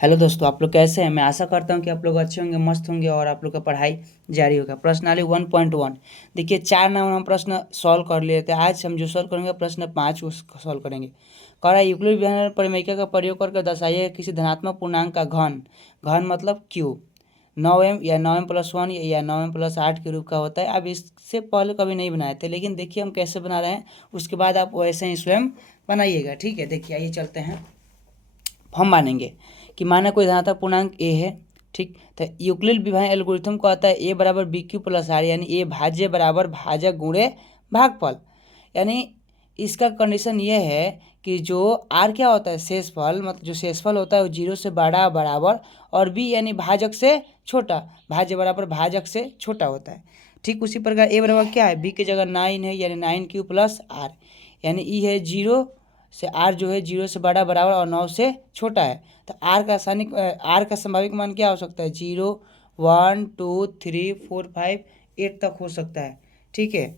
Hello दोस्तों, आप लोग कैसे हैं। मैं आशा करता हूं कि आप लोग अच्छे होंगे, मस्त होंगे और आप लोग का पढ़ाई जारी होगा। प्रश्नावली 1.1 देखिए, 4 नंबर हम प्रश्न सॉल्व कर लिए थे। आज हम जो सॉल्व करेंगे प्रश्न 5 को सॉल्व करेंगे। कह रहा है यूक्लिड विभाजन परिमेयिका का प्रयोग करके दर्शाइए किसी धनात्मक पूर्णांक का घन। घन मतलब क्यू 9m या 9m+1 या 9m+8 के रूप का होता है। अब इससे पहले कभी नहीं बनाए थे, लेकिन देखिए हम कैसे बना रहे हैं, उसके बाद आप वैसे ही स्वयं बनाइएगा। ठीक है, देखिए आइए चलते हैं। हम मानेंगे कि माना कोई धनात्मक पूर्णांक ए है। ठीक, तो यूक्लिड विभाजन एल्गोरिथम को आता है ए बराबर बी क्यू प्लस आर, यानी ए भाज्य बराबर भाजक गुणे भागफल। यानी इसका कंडीशन ये है कि जो आर क्या होता है, शेषफल, मतलब जो शेषफल होता है वो 0 से बड़ा बराबर और बी यानी भाजक से छोटा, भाज्य बराबर भाजक से छोटा होता है। ठीक उसी प्रकार ए बराबर क्या है, बी की जगह 9 है यानी 9 क्यू प्लस आर, यानी ई है 0 से आर जो है 0 से बड़ा बराबर और 9 से छोटा है। तो आर का संभाविक मान क्या हो सकता है, 0 1 2 3 4 5 8 तक हो सकता है। ठीक है,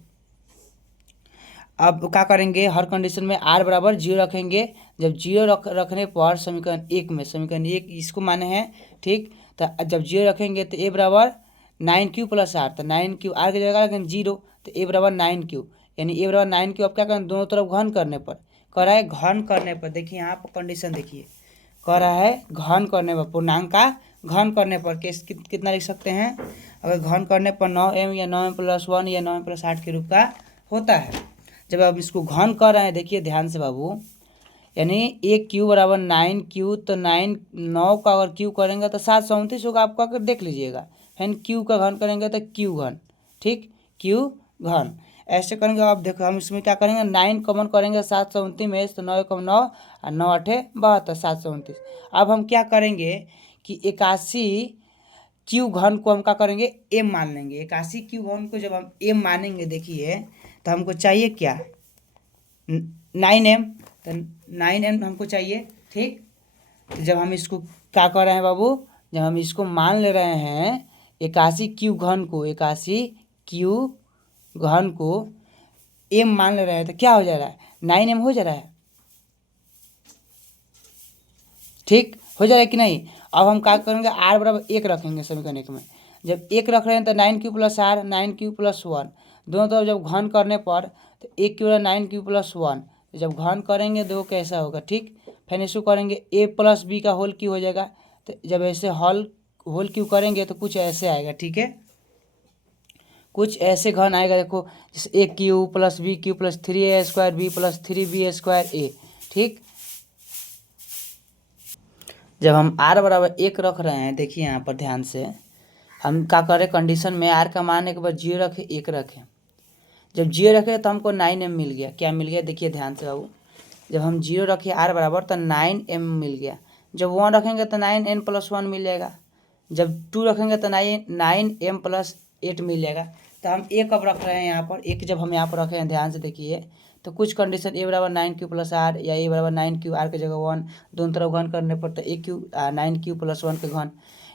अब क्या करेंगे, हर कंडीशन में आर बराबर 0 रखेंगे। जब 0 रखने पर समीकरण 1 इसको माने हैं। ठीक, तो जब 0 रखेंगे तो ए बराबर 9 क्यू प्लस आर, तो 9 क्यू आर की जगह रखेंगे 0, तो ए बराबर 9 क्यू, यानी ए बराबर 9 क्यू। अब क्या करें, दोनों तरफ घन करने पर, कह रहा है घन करने पर, देखिए यहाँ पर कंडीशन देखिए, कह रहा है घन करने पर, पूर्णांक का घन करने पर कितना लिख सकते हैं। अगर घन करने पर 9m या 9m+1 या 9m+8 के रूप का होता है। जब आप इसको घन कर रहे हैं, देखिए ध्यान से बाबू, यानी 1 क्यू बराबर 9 क्यू, तो 9 का अगर क्यू करेंगे तो 729 होगा। आपका अगर देख लीजिएगा, फिर क्यू का घन करेंगे तो क्यू घन। ठीक, क्यू घन ऐसे करेंगे। आप देखो हम इसमें क्या करेंगे, 9 कॉमन करेंगे 729 में, तो 9 कम 9 और 9 8 72, 729। अब हम क्या करेंगे कि 81 क्यू घन को हम क्या करेंगे, एम मान लेंगे। 81 क्यू घन को जब हम एम मानेंगे, देखिए तो हमको चाहिए क्या, 9m, तो 9m हमको चाहिए। ठीक, तो जब हम इसको क्या कर रहे हैं बाबू, जब हम इसको मान ले रहे हैं 81 क्यू घन को, 81 क्यू घन को एम मान ले रहे हैं, तो क्या हो जा रहा है, 9m हो जा रहा है। ठीक, हो जा रहा है कि नहीं। अब हम क्या करेंगे, आर बराबर 1 रखेंगे समीकरण 1 में। जब 1 रख रहे हैं तो 9 Q plus R, 9 Q plus 1, दोनों तरफ जब घन करने पर तो 1 क्यू 9 क्यू प्लस 1, जब घन करेंगे दो कैसा होगा। ठीक, फिर इसको करेंगे ए प्लस बी का होल क्यू हो जाएगा। तो जब ऐसे होल क्यू करेंगे तो कुछ ऐसे आएगा। ठीक है, कुछ ऐसे घन आएगा, देखो जैसे A cube plus B cube plus 3a² B plus 3b² A. ठीक, जब हम आर बराबर 1 रख रहे हैं, देखिए यहाँ पर ध्यान से, हम क्या करें, कंडीशन में आर का मान एक बार 0 रखें, 1 रखें। जब 0 रखे तो हमको 9m मिल गया। क्या मिल गया, देखिए ध्यान से बाबू, जब हम 0 रखे आर बराबर तो 9m मिल गया। जब 1 रखेंगे तो 9n+1 मिल जाएगा। जब 2 रखेंगे तो 9m+8 मिल जाएगा। तो हम एक अब रख रहे हैं यहाँ पर, एक जब हम यहाँ पर रखे हैं, ध्यान से देखिए, तो कुछ कंडीशन ए बराबर 9 क्यू प्लस आर या ए बराबर 9 क्यू आर की जगह 1, दोनों तरफ घन करने पर तो 9 क्यू प्लस 1 के घन,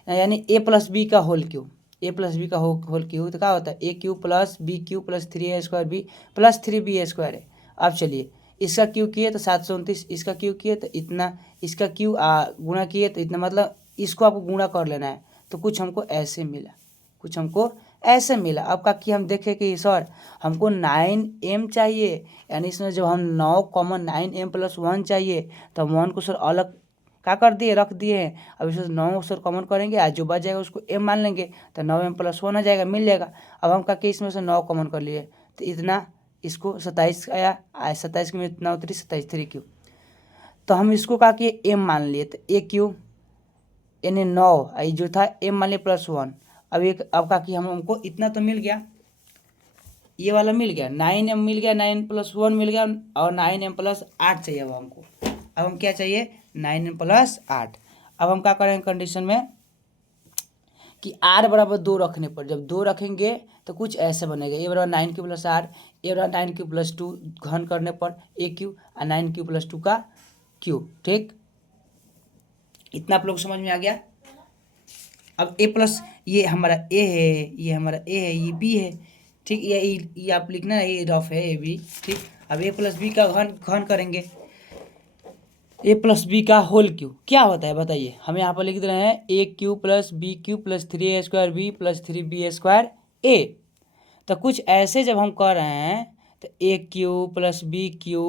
यानी ए प्लस बी का whole cube, A plus B का होल क्यू, तो क्या होता है, A cube plus B cube plus 3a² B plus 3b² है। अब चलिए, इसका क्यू किए तो 729, इसका क्यू किए तो इतना, इसका क्यू गुणा किए तो इतना, मतलब इसको आपको गुणा कर लेना है। तो कुछ हमको ऐसे मिला, कुछ हमको ऐसे मिला। अब का कि हम देखें कि सर हमको 9m चाहिए, यानी इसमें जब हम 9 कॉमन 9m+1 चाहिए, तो हम 1 को सर अलग क्या कर दिए, रख दिए हैं। अब इसमें 9 सर कॉमन करेंगे, आज जो बच जाएगा उसको m मान लेंगे, तो 9m+1 आ जाएगा, मिल जाएगा। अब हम का कि इसमें से 9 कॉमन कर लिए, तो इतना, इसको 27 आया, 27 में इतना उतरी 27 3 क्यू, तो हम इसको कहा कि m मान लिए, तो ए क्यू यानी 9 जो था m मान लिए +1। अब का कि हमको इतना तो मिल गया, ये वाला मिल गया, 9m मिल गया, 9+1 मिल गया, और 9m+8 चाहिए अब हमको। अब हम क्या चाहिए, 9m+8। अब हम क्या करेंगे कंडीशन में कि r बराबर 2 रखने पर, जब 2 रखेंगे तो कुछ ऐसे बनेगा, ए बराबर 9 क्यू प्लस आर, ए बराबर 9 क्यू प्लस 2, घन करने पर ए क्यू और 9 क्यू प्लस 2 का क्यू। ठीक, इतना आप लोग समझ में आ गया। अब ए प्लस, ये हमारा ए है, ये हमारा ए है, ये बी है। ठीक, ये आप लिखना है, ये रफ है ए बी। ठीक, अब ए प्लस बी का घन घन करेंगे, ए प्लस बी का होल क्यू क्या होता है बताइए। हम यहाँ पर लिख रहे हैं A cube plus B cube plus 3a² B plus 3b² A. तो कुछ ऐसे जब हम कर रहे हैं तो A cube plus B cube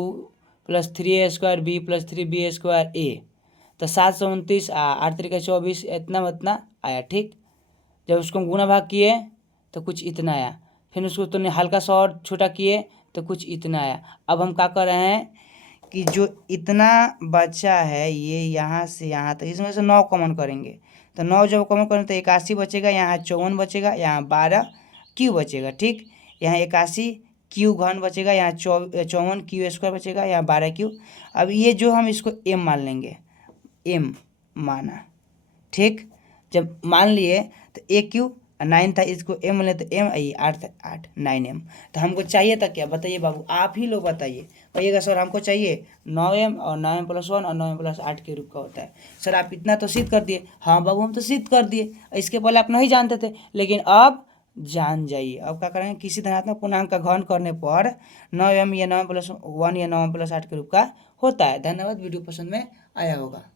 plus 3a² B plus 3b² A, तो 729 8 तरीका 24 इतना आया। ठीक, जब उसको गुना भाग किए तो कुछ इतना आया, फिर उसको तो हल्का सा और छोटा किए तो कुछ इतना आया। अब हम क्या कर रहे हैं कि जो इतना बचा है ये यहाँ से यहाँ तक, इसमें से 9 कॉमन करेंगे। तो 9 जब कॉमन करें तो 81 बचेगा, यहाँ 54 बचेगा, यहाँ 12 क्यू बचेगा। ठीक, यहाँ 81 क्यू घन बचेगा, यहाँ 54 क्यू² बचेगा, यहाँ 12 क्यू। अब ये जो हम इसको एम मान लेंगे, एम माना। ठीक, जब मान लिए तो ए क्यू 9 था, इसको एम ले तो एम आई 8 था, 8 9m। तो हमको चाहिए था क्या बताइए बाबू, आप ही लोग बताइए। कहिएगा सर हमको चाहिए 9m और 9m+1 और 9m+8 के रूप का होता है। सर आप इतना तो सिद्ध कर दिए। हाँ बाबू हम तो सिद्ध कर दिए, इसके पहले आप नहीं जानते थे, लेकिन अब जान जाइए। अब क्या करेंगे, किसी धनात्मक पूर्णांक का घन करने पर 9m या 9m+1 या 9m+8 के रूप का होता है। धन्यवाद, वीडियो पसंद में आया होगा।